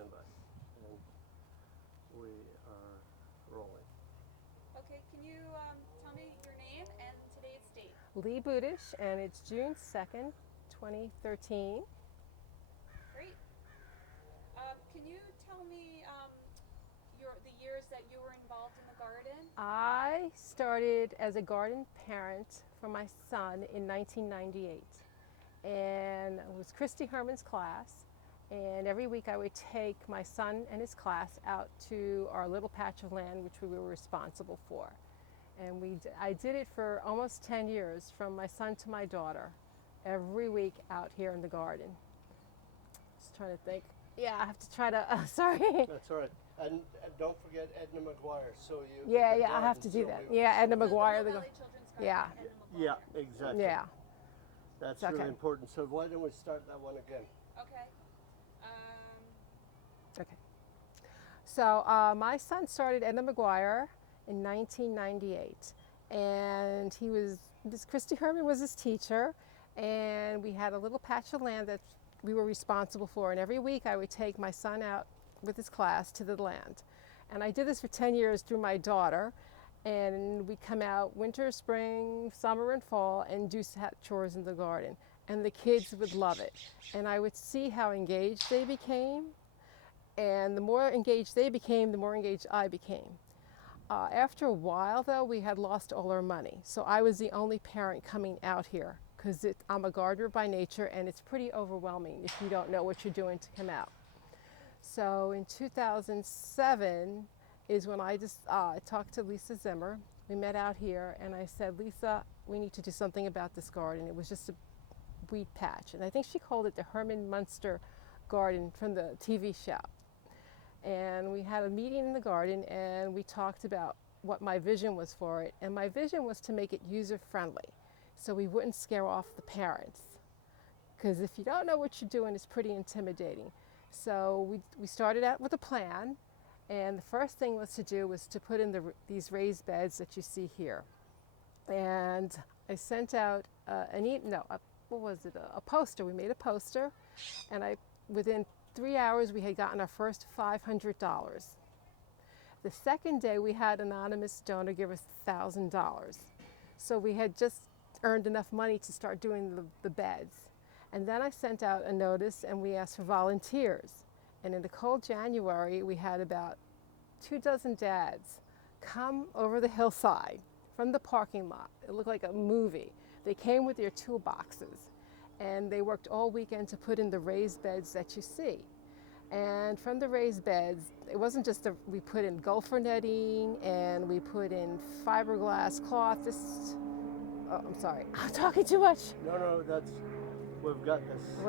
Stand by. And we are rolling. Okay, can you tell me your name and today's date? Lee Budish, and it's June 2nd, 2013. Great. Can you tell me the years that you were involved in the garden? I started as a garden parent for my son in 1998, and it was Christy Herman's class. And every week I would take my son and his class out to our little patch of land which we were responsible for. And I did it for almost 10 years, from my son to my daughter, every week out here in the garden. Just trying to think. Yeah, I have to try to, sorry. That's all right. And don't forget Edna McGuire. So you. Yeah, I have to do that. Yeah, Edna McGuire. The Mill Valley Children's Garden. Yeah. Edna McGuire. Yeah, exactly. Yeah. That's Okay. really important. So why don't we start that one again? Okay. Okay. So my son started Edna McGuire in 1998, and Miss Christy Herman was his teacher, and we had a little patch of land that we were responsible for, and every week I would take my son out with his class to the land. And I did this for 10 years through my daughter, and we'd come out winter, spring, summer, and fall and do chores in the garden, and the kids would love it. And I would see how engaged they became, and the more engaged they became, the more engaged I became. After a while, though, we had lost all our money. So I was the only parent coming out here, because I'm a gardener by nature, and it's pretty overwhelming if you don't know what you're doing to come out. So in 2007 is when I just talked to Lisa Zimmer. We met out here, and I said, Lisa, we need to do something about this garden. It was just a weed patch, and I think she called it the Herman Munster Garden from the TV show. And we had a meeting in the garden, and we talked about what my vision was for it. And my vision was to make it user-friendly, so we wouldn't scare off the parents. Because if you don't know what you're doing, it's pretty intimidating. So we started out with a plan, and the first thing was to put in these raised beds that you see here. And I sent out a poster. We made a poster, and within 3 hours, we had gotten our first $500. The second day, we had an anonymous donor give us $1,000. So we had just earned enough money to start doing the beds. And then I sent out a notice, and we asked for volunteers. And in the cold January, we had about 24 dads come over the hillside from the parking lot. It looked like a movie. They came with their toolboxes, and they worked all weekend to put in the raised beds that you see. And from the raised beds, it wasn't just we put in gopher netting, and we put in fiberglass cloth. I'm sorry, I'm talking too much. No, we've got this.